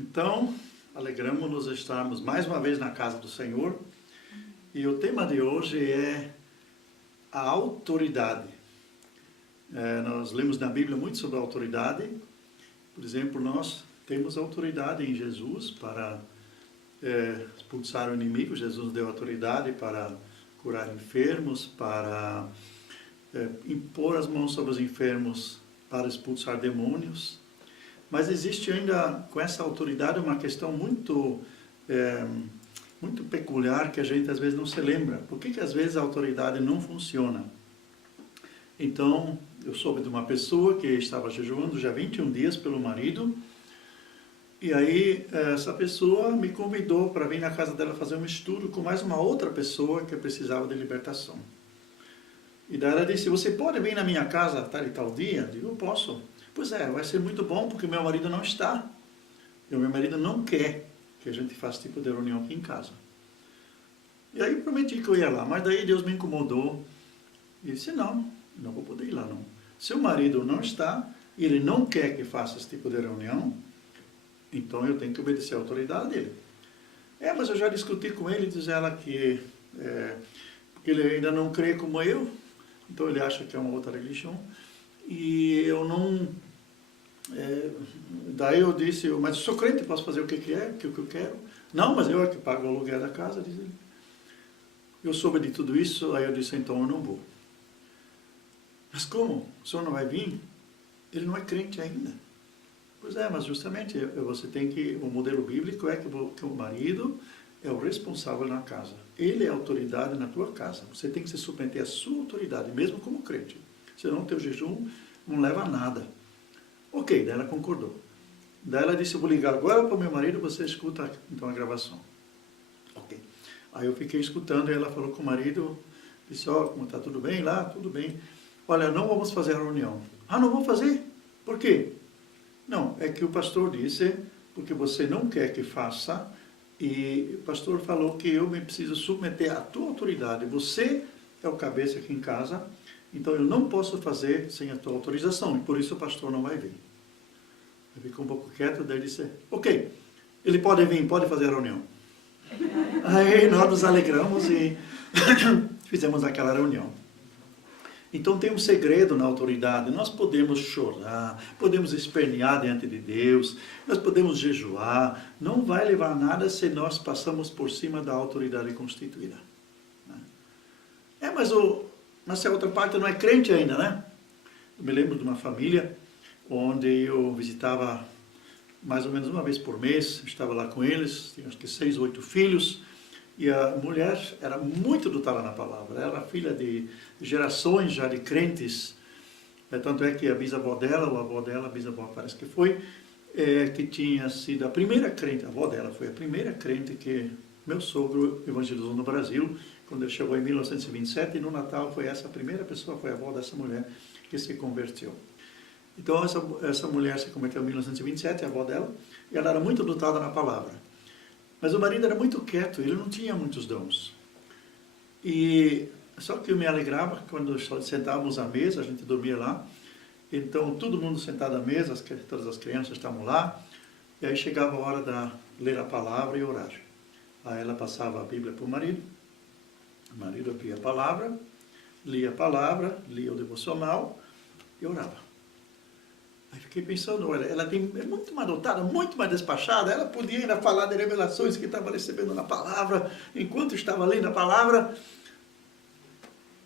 Então, alegramos-nos de estarmos mais uma vez na casa do Senhor. E o tema de hoje é a autoridade. Nós lemos na Bíblia muito sobre a autoridade. Por exemplo, nós temos autoridade em Jesus para expulsar o inimigo. Jesus deu autoridade para curar enfermos, para impor as mãos sobre os enfermos, para expulsar demônios. Mas existe ainda, com essa autoridade, uma questão muito peculiar que a gente às vezes não se lembra. Por que às vezes a autoridade não funciona? Então, eu soube de uma pessoa que estava jejuando já 21 dias pelo marido, e aí essa pessoa me convidou para vir na casa dela fazer um estudo com mais uma outra pessoa que precisava de libertação. E daí ela disse: você pode vir na minha casa tal e tal dia? Eu digo: eu posso. Pois é, vai ser muito bom porque meu marido não está. E o meu marido não quer que a gente faça tipo de reunião aqui em casa. E aí eu prometi que eu ia lá, mas daí Deus me incomodou e disse: não vou poder ir lá não. Se o marido não está e ele não quer que faça esse tipo de reunião, então eu tenho que obedecer a autoridade dele. Mas eu já discuti com ele, diz ela que porque ele ainda não crê como eu, então ele acha que é uma outra religião, e eu não... daí eu disse: mas eu sou crente, posso fazer o que eu quero? Não, mas eu é que pago o aluguel da casa, diz ele. Eu soube de tudo isso, aí eu disse: então eu não vou. Mas como? O senhor não vai vir? Ele não é crente ainda. Pois é, mas justamente você tem que... O modelo bíblico é que o marido é o responsável na casa. Ele é a autoridade na tua casa. Você tem que se submeter à sua autoridade, mesmo como crente. Senão o teu jejum não leva a nada. Ok, daí ela concordou. Daí ela disse: eu vou ligar agora para o meu marido, você escuta então a gravação. Ok. Aí eu fiquei escutando e ela falou com o marido, disse: ó, como está tudo bem lá? Tudo bem. Olha, não vamos fazer a reunião. Ah, não vamos fazer? Por quê? Não, é que o pastor disse, porque você não quer que faça, e o pastor falou que eu me preciso submeter à tua autoridade. Você é o cabeça aqui em casa, então eu não posso fazer sem a tua autorização, e por isso o pastor não vai vir. Eu fiquei um pouco quieto, daí disse: ok, ele pode vir, pode fazer a reunião. Aí nós nos alegramos e fizemos aquela reunião. Então tem um segredo na autoridade. Nós podemos chorar, podemos espernear diante de Deus, nós podemos jejuar, não vai levar nada se nós passamos por cima da autoridade constituída. Mas a outra parte não é crente ainda, né? Eu me lembro de uma família onde eu visitava mais ou menos uma vez por mês, estava lá com eles, tinha acho que 6 ou 8 filhos, e a mulher era muito dotada na palavra, era filha de gerações já de crentes, tanto é que a bisavó dela, ou a avó dela, a bisavó parece que foi, que tinha sido a primeira crente, a avó dela foi a primeira crente que meu sogro evangelizou no Brasil, quando ele chegou em 1927, e no Natal foi essa primeira pessoa, foi a avó dessa mulher que se converteu. Então essa mulher se converteu em 1927, a avó dela, e ela era muito dotada na palavra. Mas o marido era muito quieto, ele não tinha muitos dons. Só que eu me alegrava quando sentávamos à mesa, a gente dormia lá, então todo mundo sentado à mesa, todas as crianças estavam lá, e aí chegava a hora de ler a palavra e orar. Aí ela passava a Bíblia para o marido abria a palavra, lia o devocional e orava. Aí fiquei pensando: olha, ela é muito mais dotada, muito mais despachada, ela podia ainda falar de revelações que estava recebendo na palavra, enquanto estava lendo a palavra.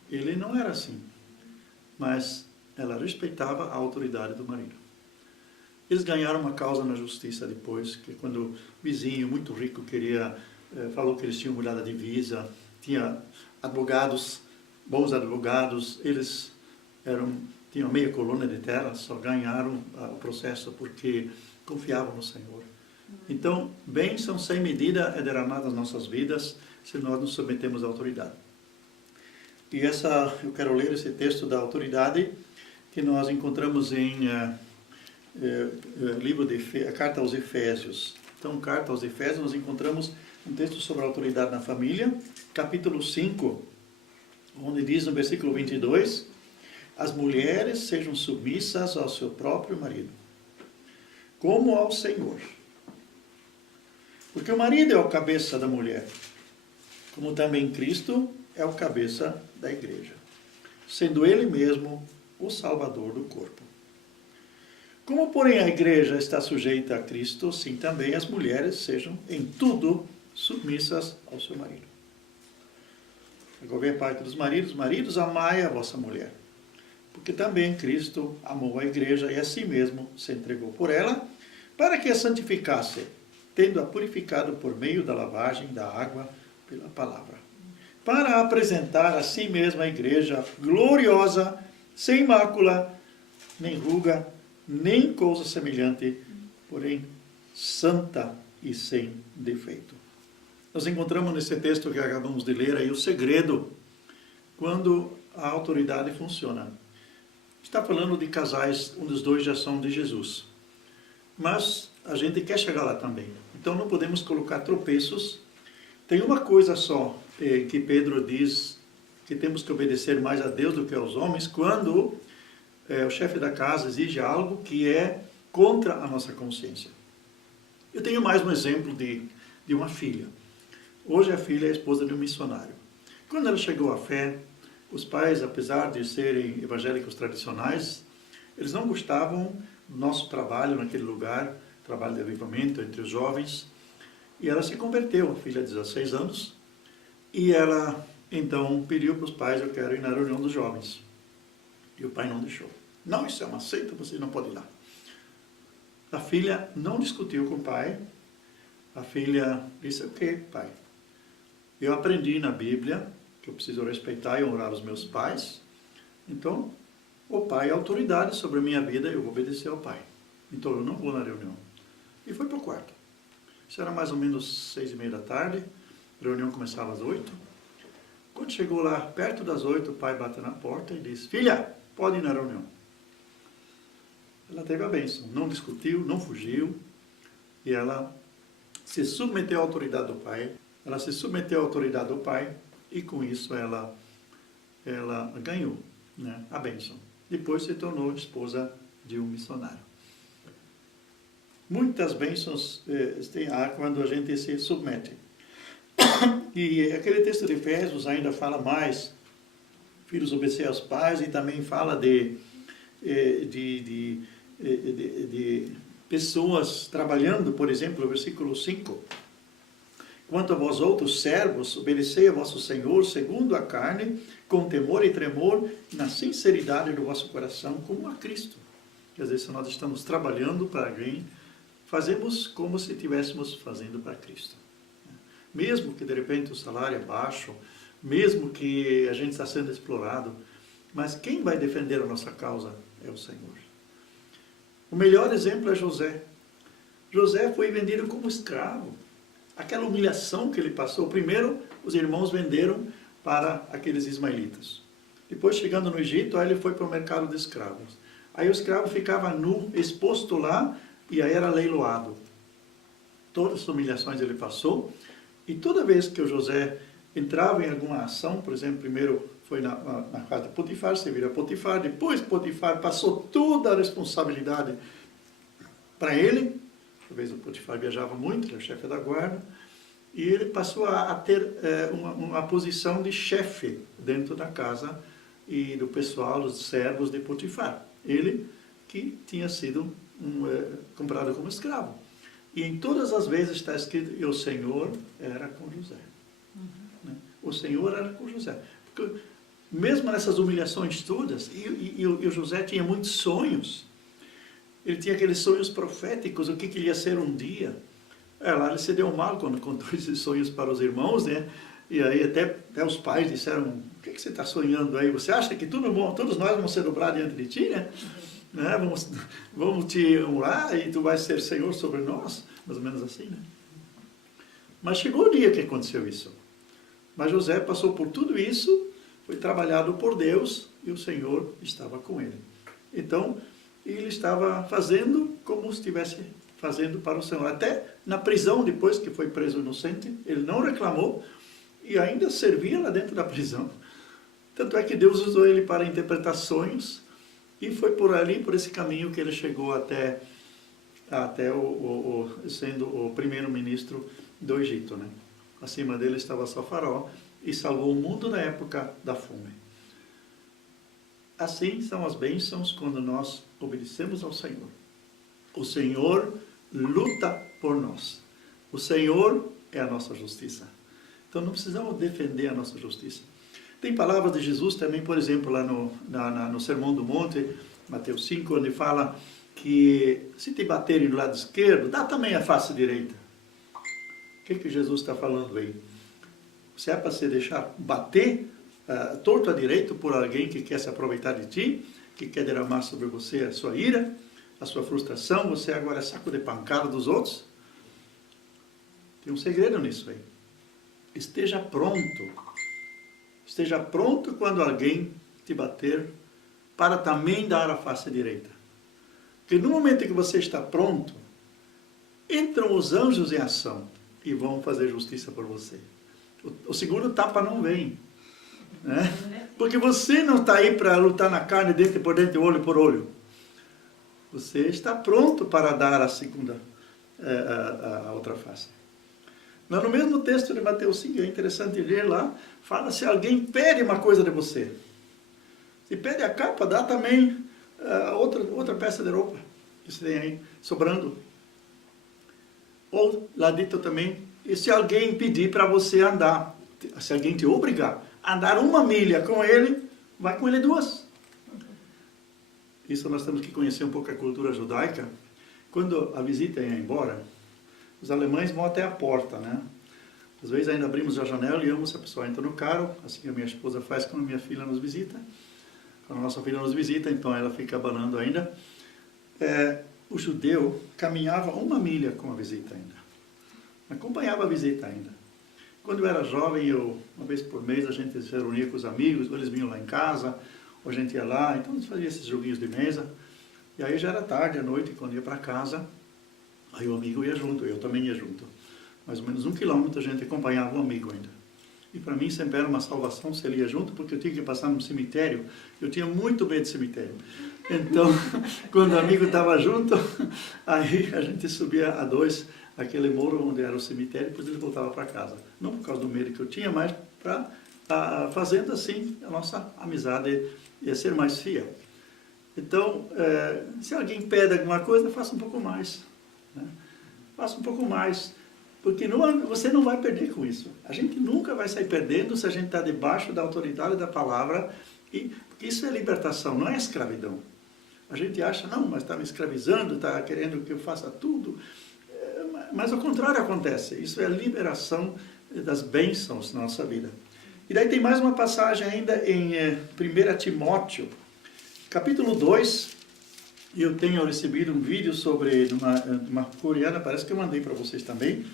Ele não era assim, mas ela respeitava a autoridade do marido. Eles ganharam uma causa na justiça depois, que quando o vizinho muito rico falou que eles tinham mudado a divisa, tinha advogados, bons advogados, eles tinham meia coluna de terra, só ganharam o processo porque confiavam no Senhor. Então, bênção sem medida é derramada nas nossas vidas se nós nos submetemos à autoridade. E eu quero ler esse texto da autoridade que nós encontramos em a Carta aos Efésios. Então, Carta aos Efésios, nós encontramos um texto sobre a autoridade na família, capítulo 5, onde diz no versículo 22... as mulheres sejam submissas ao seu próprio marido, como ao Senhor. Porque o marido é o cabeça da mulher, como também Cristo é o cabeça da igreja, sendo ele mesmo o salvador do corpo. Como, porém, a igreja está sujeita a Cristo, assim também as mulheres sejam em tudo submissas ao seu marido. Agora vem a parte dos maridos. Maridos, amai a vossa mulher, porque também Cristo amou a igreja e a si mesmo se entregou por ela, para que a santificasse, tendo-a purificado por meio da lavagem da água pela palavra, para apresentar a si mesma a igreja gloriosa, sem mácula, nem ruga, nem coisa semelhante, porém santa e sem defeito. Nós encontramos nesse texto que acabamos de ler aí o segredo quando a autoridade funciona. Está falando de casais, um dos dois já são de Jesus. Mas a gente quer chegar lá também. Então não podemos colocar tropeços. Tem uma coisa só que Pedro diz, que temos que obedecer mais a Deus do que aos homens, quando o chefe da casa exige algo que é contra a nossa consciência. Eu tenho mais um exemplo de uma filha. Hoje a filha é a esposa de um missionário. Quando ela chegou à fé, os pais, apesar de serem evangélicos tradicionais, eles não gostavam do nosso trabalho naquele lugar, trabalho de avivamento entre os jovens, e ela se converteu, a filha de 16 anos, e ela então pediu para os pais: eu quero ir na reunião dos jovens. E o pai não deixou. Não, isso é uma seita, você não pode ir lá. A filha não discutiu com o pai. A filha disse: ok, pai, eu aprendi na Bíblia que eu preciso respeitar e honrar os meus pais, então o pai é autoridade sobre a minha vida, eu vou obedecer ao pai. Então eu não vou na reunião. E foi para o quarto. Isso era mais ou menos 6:30 da tarde, a reunião começava às 8. Quando chegou lá, perto das 8, o pai bateu na porta e disse: filha, pode ir na reunião. Ela teve a bênção, não discutiu, não fugiu, e ela se submeteu à autoridade do pai. Ela se submeteu à autoridade do pai, e com isso ela ganhou, né, a bênção. Depois se tornou esposa de um missionário. Muitas bênçãos há quando a gente se submete. E aquele texto de Efésios ainda fala mais: filhos, obedecer aos pais, e também fala de pessoas trabalhando, por exemplo, o versículo 5. Quanto a vós outros servos, obedecei a vosso Senhor segundo a carne, com temor e tremor, na sinceridade do vosso coração, como a Cristo. Quer dizer, se nós estamos trabalhando para alguém, fazemos como se estivéssemos fazendo para Cristo. Mesmo que de repente o salário é baixo, mesmo que a gente está sendo explorado, mas quem vai defender a nossa causa é o Senhor. O melhor exemplo é José. José foi vendido como escravo. Aquela humilhação que ele passou, primeiro os irmãos venderam para aqueles ismaelitas. Depois, chegando no Egito, aí ele foi para o mercado de escravos. Aí o escravo ficava nu, exposto lá, e aí era leiloado. Todas as humilhações ele passou, e toda vez que o José entrava em alguma ação, por exemplo, primeiro foi na casa de Potifar, se vira Potifar, depois Potifar passou toda a responsabilidade para ele. Talvez o Potifar viajava muito, ele era o chefe da guarda, e ele passou a ter uma posição de chefe dentro da casa e do pessoal, dos servos de Potifar. Ele que tinha sido comprado como escravo. E em todas as vezes está escrito: e o Senhor era com José. Né? O Senhor era com José. Porque mesmo nessas humilhações todas, e o José tinha muitos sonhos. Ele tinha aqueles sonhos proféticos, o que ele ia ser um dia. Lá ele se deu mal quando contou esses sonhos para os irmãos, né? E aí até os pais disseram: o que você está sonhando aí? Você acha que todos nós vamos ser dobrados diante de ti, né? Vamos te honrar e tu vais ser Senhor sobre nós? Mais ou menos assim, né? Mas chegou o dia que aconteceu isso. Mas José passou por tudo isso, foi trabalhado por Deus, e o Senhor estava com ele. Então, ele estava fazendo como se estivesse fazendo para o Senhor. Até na prisão, depois que foi preso inocente, ele não reclamou e ainda servia lá dentro da prisão. Tanto é que Deus usou ele para interpretar sonhos, e foi por ali, por esse caminho, que ele chegou até até sendo o primeiro-ministro do Egito, né? Acima dele estava só Faraó e salvou o mundo na época da fome. Assim são as bênçãos quando nós obedecemos ao Senhor. O Senhor luta por nós. O Senhor é a nossa justiça. Então não precisamos defender a nossa justiça. Tem palavras de Jesus também, por exemplo, lá no Sermão do Monte, Mateus 5, onde fala que se te baterem do lado esquerdo, dá também a face direita. O que Jesus está falando aí? Se é para se deixar bater torto à direito por alguém que quer se aproveitar de ti, que quer derramar sobre você a sua ira, a sua frustração, você agora é saco de pancada dos outros? Tem um segredo nisso aí. Esteja pronto. Esteja pronto quando alguém te bater, para também dar a face direita. Porque no momento em que você está pronto, entram os anjos em ação e vão fazer justiça por você. O segundo tapa não vem. Né? Porque você não está aí para lutar na carne, dente por dente, olho por olho. Você está pronto para dar a segunda, a outra face. Mas no mesmo texto de Mateus 5, é interessante ler lá, fala se alguém pede uma coisa de você. Se pede a capa, dá também outra peça de roupa que você tem aí sobrando. Ou, lá dito também, e se alguém pedir para você andar, se alguém te obrigar a andar 1 milha com ele, vai com ele 2. Isso nós temos que conhecer um pouco a cultura judaica. Quando a visita ia embora, os alemães vão até a porta, né? Às vezes ainda abrimos a janela e vamos, a pessoa entra no carro, assim a minha esposa faz quando a minha filha nos visita. Quando a nossa filha nos visita, então ela fica abanando ainda. O judeu caminhava 1 milha com a visita ainda. Acompanhava a visita ainda. Quando eu era jovem, uma vez por mês, a gente se reunia com os amigos, ou eles vinham lá em casa, ou a gente ia lá, então a gente fazia esses joguinhos de mesa. E aí já era tarde, à noite, quando ia para casa, aí o amigo ia junto, eu também ia junto. Mais ou menos 1 quilômetro a gente acompanhava o amigo ainda. E para mim sempre era uma salvação se ele ia junto, porque eu tinha que passar no cemitério. Eu tinha muito medo de cemitério. Então, quando o amigo estava junto, aí a gente subia a 2, aquele morro onde era o cemitério, e depois ele voltava para casa. Não por causa do medo que eu tinha, mas para fazendo assim a nossa amizade ia ser mais fiel. Então, se alguém pede alguma coisa, faça um pouco mais. Né? Faça um pouco mais. Porque você não vai perder com isso. A gente nunca vai sair perdendo se a gente está debaixo da autoridade da palavra. Porque isso é libertação, não é escravidão. A gente acha, não, mas está me escravizando, está querendo que eu faça tudo. Mas o contrário acontece. Isso é a liberação das bênçãos na nossa vida. E daí tem mais uma passagem ainda em 1 Timóteo, capítulo 2. E eu tenho recebido um vídeo sobre uma coreana, parece que eu mandei para vocês também,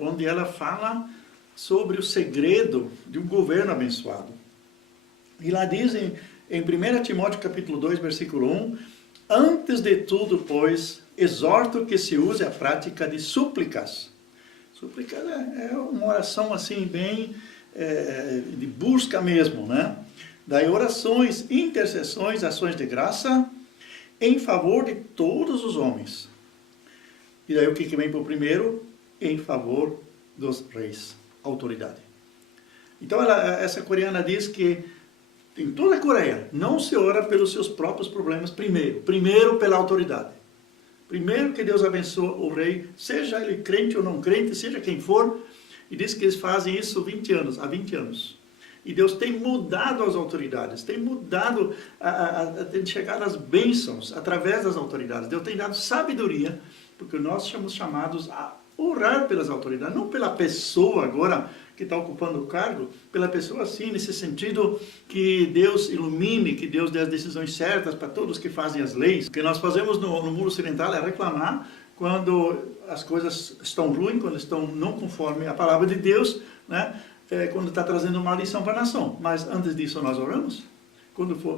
onde ela fala sobre o segredo de um governo abençoado. E lá dizem, em 1 Timóteo capítulo 2, versículo 1, antes de tudo, pois, exorto que se use a prática de súplicas. Súplicas é uma oração assim, bem de busca mesmo, né? Daí orações, intercessões, ações de graça em favor de todos os homens. E daí o que vem por primeiro? Em favor dos reis, autoridade. Então essa coreana diz que em toda a Coreia não se ora pelos seus próprios problemas primeiro pela autoridade. Primeiro que Deus abençoe o rei, seja ele crente ou não crente, seja quem for, e diz que eles fazem isso há 20 anos. E Deus tem mudado as autoridades, tem mudado, tem chegado às bênçãos através das autoridades. Deus tem dado sabedoria, porque nós somos chamados a orar pelas autoridades, não pela pessoa agora que está ocupando o cargo, pela pessoa assim, nesse sentido que Deus ilumine, que Deus dê as decisões certas para todos que fazem as leis. O que nós fazemos no mundo ocidental é reclamar quando as coisas estão ruins, quando estão não conforme a palavra de Deus, né? Quando está trazendo uma lição para a nação. Mas antes disso nós oramos,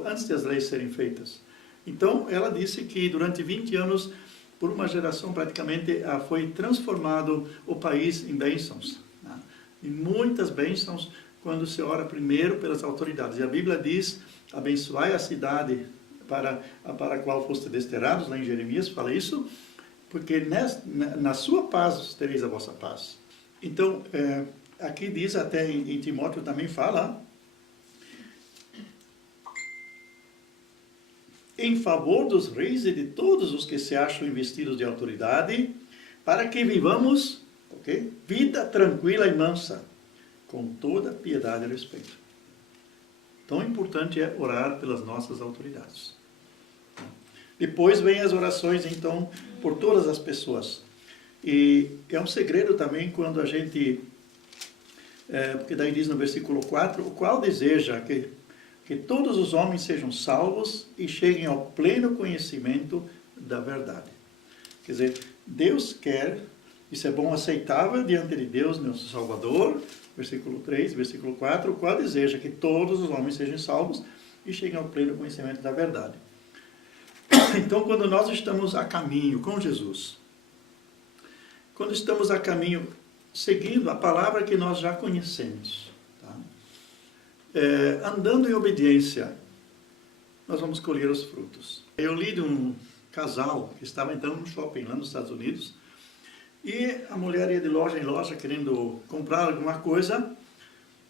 antes das leis serem feitas. Então ela disse que durante 20 anos, por uma geração praticamente, foi transformado o país em bênçãos. Né? E muitas bênçãos quando se ora primeiro pelas autoridades. E a Bíblia diz, abençoai a cidade para a qual foste desterrados, lá em Jeremias fala isso, porque na sua paz tereis a vossa paz. Então, aqui diz, até em Timóteo também fala, em favor dos reis e de todos os que se acham investidos de autoridade, para que vivamos, vida tranquila e mansa, com toda piedade e respeito. Tão importante é orar pelas nossas autoridades. Depois vem as orações, então, por todas as pessoas. E é um segredo também quando a gente, porque daí diz no versículo 4, o qual deseja que todos os homens sejam salvos e cheguem ao pleno conhecimento da verdade. Quer dizer, Deus quer, isso é bom, aceitável diante de Deus, nosso Salvador, versículo 3, versículo 4, o qual deseja que todos os homens sejam salvos e cheguem ao pleno conhecimento da verdade. Então, quando nós estamos a caminho com Jesus, quando estamos a caminho seguindo a palavra que nós já conhecemos, tá? Andando em obediência, nós vamos colher os frutos. Eu li de um casal que estava entrando no shopping lá nos Estados Unidos, e a mulher ia de loja em loja querendo comprar alguma coisa,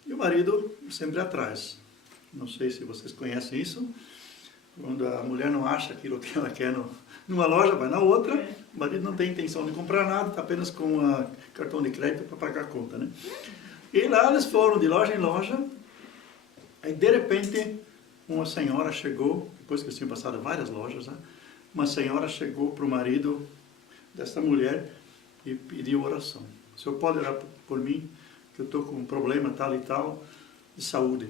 e o marido sempre atrás. Não sei se vocês conhecem isso. Quando a mulher não acha aquilo que ela quer numa loja, vai na outra, o marido não tem intenção de comprar nada, está apenas com cartão de crédito para pagar a conta, né? E lá eles foram de loja em loja, aí de repente uma senhora chegou, depois que eles tinham passado várias lojas, né? Uma senhora chegou para o marido dessa mulher e pediu oração. O senhor pode orar por mim, que eu estou com um problema tal e tal de saúde.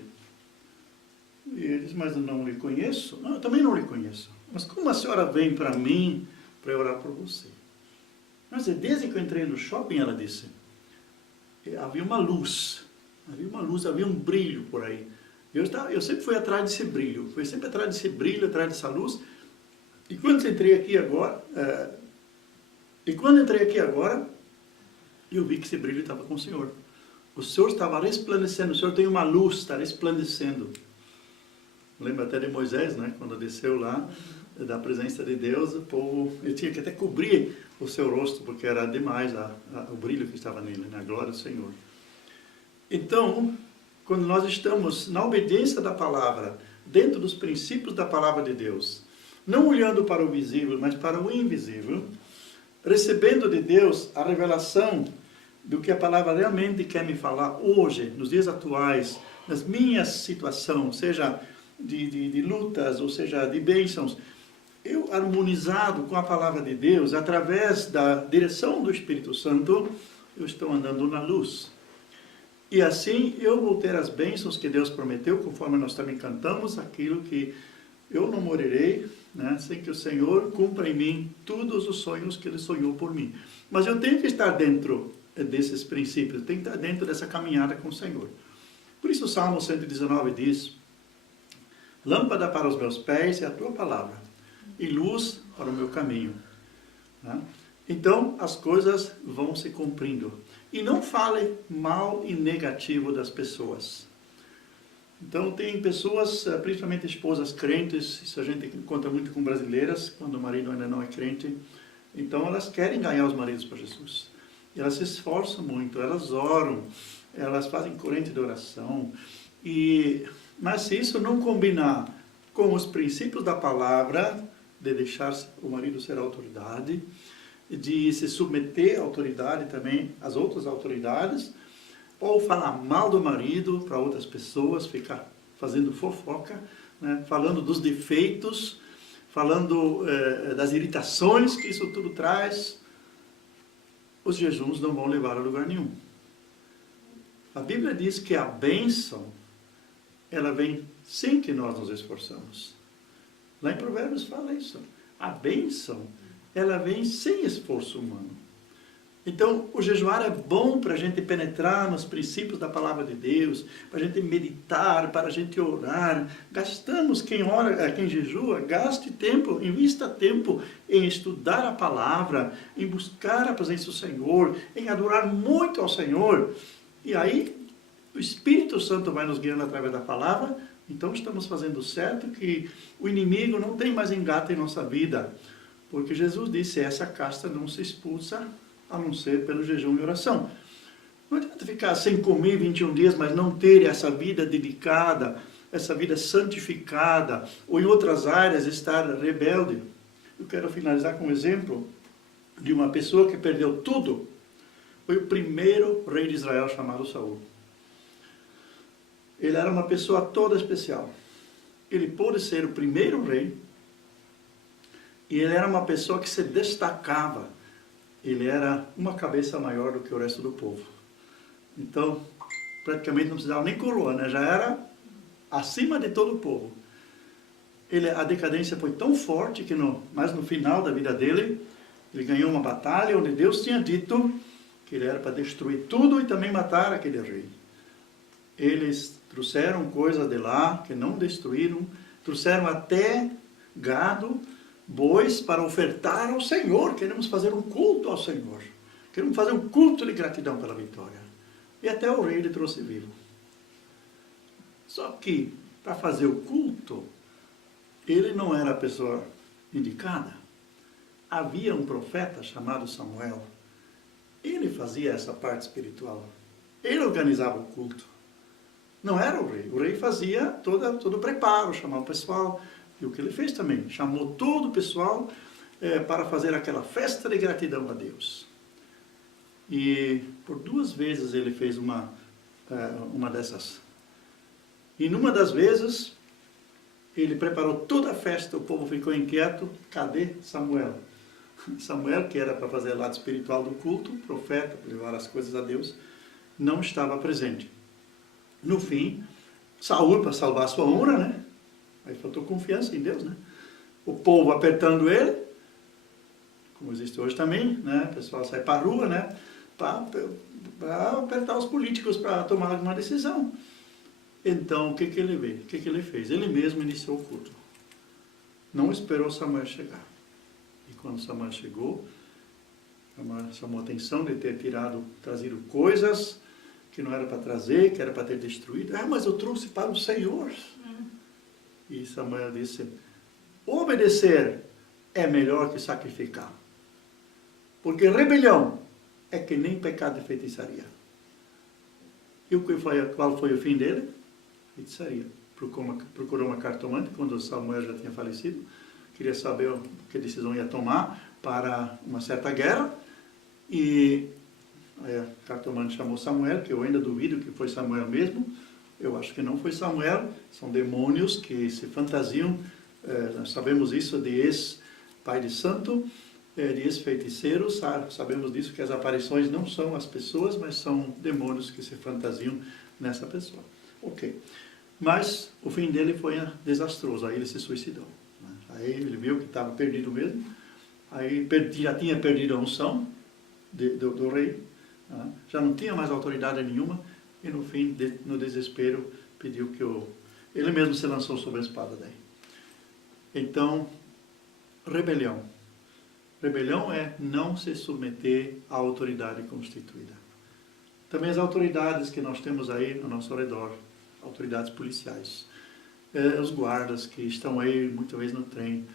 E ele disse, mas eu não lhe conheço? Não, eu também não lhe conheço. Mas como a senhora vem para mim para orar por você? Mas desde que eu entrei no shopping, ela disse, havia uma luz, havia um brilho por aí. Eu sempre fui atrás desse brilho, atrás dessa luz. E quando entrei aqui agora, eu vi que esse brilho estava com o Senhor. O Senhor estava resplandecendo, o Senhor tem uma luz, está resplandecendo. Lembra até de Moisés, né? Quando desceu lá da presença de Deus, o povo, ele tinha que até cobrir o seu rosto, porque era demais o brilho que estava nele, na glória do Senhor. Então, quando nós estamos na obediência da palavra, dentro dos princípios da palavra de Deus, não olhando para o visível, mas para o invisível, recebendo de Deus a revelação do que a palavra realmente quer me falar hoje, nos dias atuais, nas minhas situações, seja de lutas, ou seja, de bênçãos, eu harmonizado com a palavra de Deus, através da direção do Espírito Santo, eu estou andando na luz. E assim eu vou ter as bênçãos que Deus prometeu, conforme nós também cantamos, aquilo que eu não morirei, né, sem que o Senhor cumpra em mim todos os sonhos que Ele sonhou por mim. Mas eu tenho que estar dentro desses princípios, tenho que estar dentro dessa caminhada com o Senhor. Por isso o Salmo 119 diz, lâmpada para os meus pés é a tua palavra, e luz para o meu caminho. Né? Então, as coisas vão se cumprindo. E não fale mal e negativo das pessoas. Então, tem pessoas, principalmente esposas crentes, isso a gente encontra muito com brasileiras, quando o marido ainda não é crente. Então, elas querem ganhar os maridos para Jesus. E elas se esforçam muito, elas oram, elas fazem corrente de oração. Mas se isso não combinar com os princípios da palavra, de deixar o marido ser autoridade, de se submeter à autoridade também, às outras autoridades, ou falar mal do marido para outras pessoas, ficar fazendo fofoca, né, falando dos defeitos, falando das irritações que isso tudo traz, os jejuns não vão levar a lugar nenhum. A Bíblia diz que a bênção, ela vem sem que nós nos esforçamos. Lá em Provérbios fala isso. A bênção, ela vem sem esforço humano. Então, o jejuar é bom para a gente penetrar nos princípios da palavra de Deus, para a gente meditar, para a gente orar. Gastamos, quem ora, quem jejua, gaste tempo, invista tempo em estudar a palavra, em buscar a presença do Senhor, em adorar muito ao Senhor. E aí, o Espírito Santo vai nos guiando através da palavra Então estamos fazendo certo, que o inimigo não tem mais engate em nossa vida. Porque Jesus disse, essa casta não se expulsa, a não ser pelo jejum e oração. Não adianta ficar sem comer 21 dias, mas não ter essa vida dedicada, essa vida santificada, ou em outras áreas estar rebelde. Eu quero finalizar com um exemplo de uma pessoa que perdeu tudo. Foi o primeiro rei de Israel chamado Saul. Ele era uma pessoa toda especial. Ele pôde ser o primeiro rei, e ele era uma pessoa que se destacava. Ele era uma cabeça maior do que o resto do povo. Então, praticamente não precisava nem coroa, né? Já era acima de todo o povo. A decadência foi tão forte que, mas no final da vida dele, ele ganhou uma batalha onde Deus tinha dito que ele era para destruir tudo e também matar aquele rei. Eles trouxeram coisas de lá que não destruíram, trouxeram até gado, bois para ofertar ao Senhor. Queremos fazer um culto ao Senhor. Queremos fazer um culto de gratidão pela vitória. E até o rei ele trouxe vivo. Só que, para fazer o culto, ele não era a pessoa indicada. Havia um profeta chamado Samuel. Ele fazia essa parte espiritual. Ele organizava o culto. Não era o rei. O rei fazia todo o preparo, chamava o pessoal. E o que ele fez também? Chamou todo o pessoal para fazer aquela festa de gratidão a Deus. E por 2 vezes ele fez uma dessas. E numa das vezes, ele preparou toda a festa, o povo ficou inquieto. Cadê Samuel? Samuel, que era para fazer o lado espiritual do culto, profeta, para levar as coisas a Deus, não estava presente. No fim, Saul, para salvar a sua honra, né? Aí faltou confiança em Deus, né? O povo apertando ele, como existe hoje também, né? O pessoal sai para a rua, né? Para apertar os políticos para tomar alguma decisão. Então, o que ele veio? O que ele fez? Ele mesmo iniciou o culto. Não esperou Samuel chegar. E quando Samuel chegou, chamou a atenção de ter trazido coisas que não era para trazer, que era para ter destruído. Ah, mas eu trouxe para o Senhor. E Samuel disse, obedecer é melhor que sacrificar. Porque rebelião é que nem pecado de feitiçaria. E qual foi o fim dele? Feitiçaria. Procurou uma cartomante quando Samuel já tinha falecido. Queria saber que decisão ia tomar para uma certa guerra. E aí a cartomante chamou Samuel, que eu ainda duvido que foi Samuel mesmo. Eu acho que não foi Samuel. São demônios que se fantasiam. Nós sabemos isso de ex-pai de santo, de ex-feiticeiros. Sabemos disso, que as aparições não são as pessoas, mas são demônios que se fantasiam nessa pessoa. Ok. Mas o fim dele foi desastroso. Aí ele se suicidou. Aí ele viu que estava perdido mesmo. Aí já tinha perdido a unção do rei. Já não tinha mais autoridade nenhuma. E no fim, no desespero, pediu que ele mesmo se lançou sobre a espada daí. Então, rebelião. Rebelião é não se submeter à autoridade constituída. Também as autoridades que nós temos aí ao nosso redor, autoridades policiais. Os guardas que estão aí muitas vezes no trem,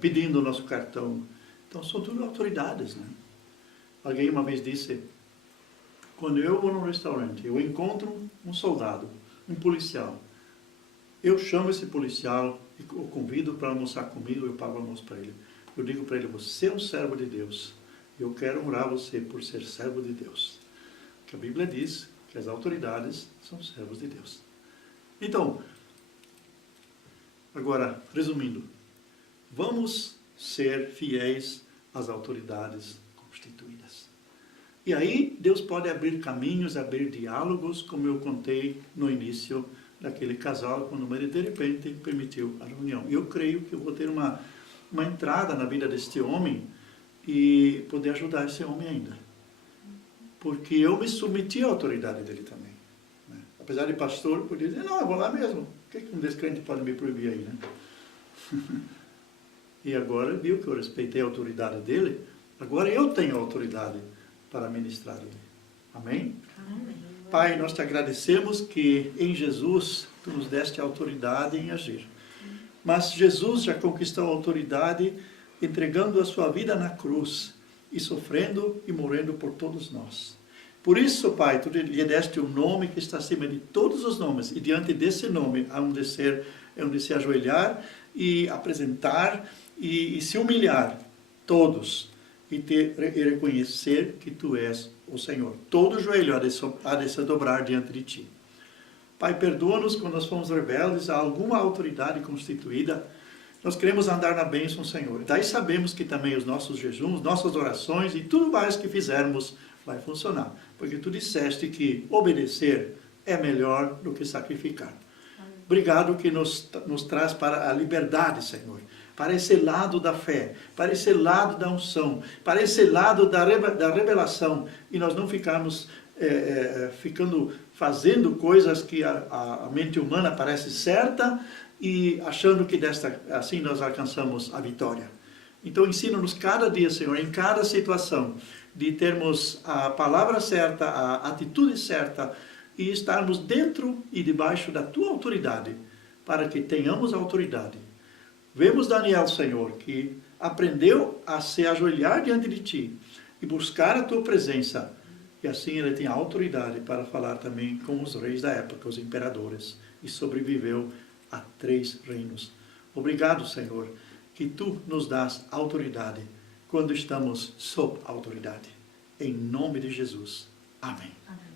pedindo o nosso cartão. Então são tudo autoridades, né? Alguém uma vez disse, quando eu vou num restaurante, eu encontro um soldado, um policial, eu chamo esse policial e o convido para almoçar comigo, eu pago o almoço para ele. Eu digo para ele, você é um servo de Deus, eu quero honrar você por ser servo de Deus. Porque a Bíblia diz que as autoridades são servos de Deus. Então, agora, resumindo, vamos ser fiéis às autoridades constituídas. E aí, Deus pode abrir caminhos, abrir diálogos, como eu contei no início daquele casal, quando o marido de repente permitiu a reunião. Eu creio que eu vou ter uma entrada na vida deste homem e poder ajudar esse homem ainda. Porque eu me submeti à autoridade dele também. Né? Apesar de pastor, eu podia dizer, não, eu vou lá mesmo. O que um descrente pode me proibir aí, né? E agora viu que eu respeitei a autoridade dele, agora eu tenho a autoridade para ministrar ele. Amém? Amém. Pai, nós te agradecemos que em Jesus tu nos deste autoridade em agir. Mas Jesus já conquistou a autoridade entregando a sua vida na cruz e sofrendo e morrendo por todos nós. Por isso, Pai, tu lhe deste um nome que está acima de todos os nomes, e diante desse nome há de se ajoelhar e apresentar e se humilhar todos e reconhecer que tu és o Senhor. Todo joelho há de se dobrar diante de ti. Pai, perdoa-nos quando nós fomos rebeldes a alguma autoridade constituída. Nós queremos andar na bênção, Senhor. Daí sabemos que também os nossos jejuns, nossas orações e tudo mais que fizermos vai funcionar. Porque tu disseste que obedecer é melhor do que sacrificar. Obrigado que nos traz para a liberdade, Senhor. Para esse lado da fé, para esse lado da unção, para esse lado da revelação. E nós não ficarmos fazendo coisas que a mente humana parece certa e achando que assim nós alcançamos a vitória. Então ensina-nos cada dia, Senhor, em cada situação, de termos a palavra certa, a atitude certa e estarmos dentro e debaixo da tua autoridade, para que tenhamos autoridade. Vemos Daniel, Senhor, que aprendeu a se ajoelhar diante de ti e buscar a tua presença. E assim ele tem autoridade para falar também com os reis da época, os imperadores, e sobreviveu a 3 reinos. Obrigado, Senhor, que tu nos dás autoridade quando estamos sob autoridade. Em nome de Jesus. Amém. Amém.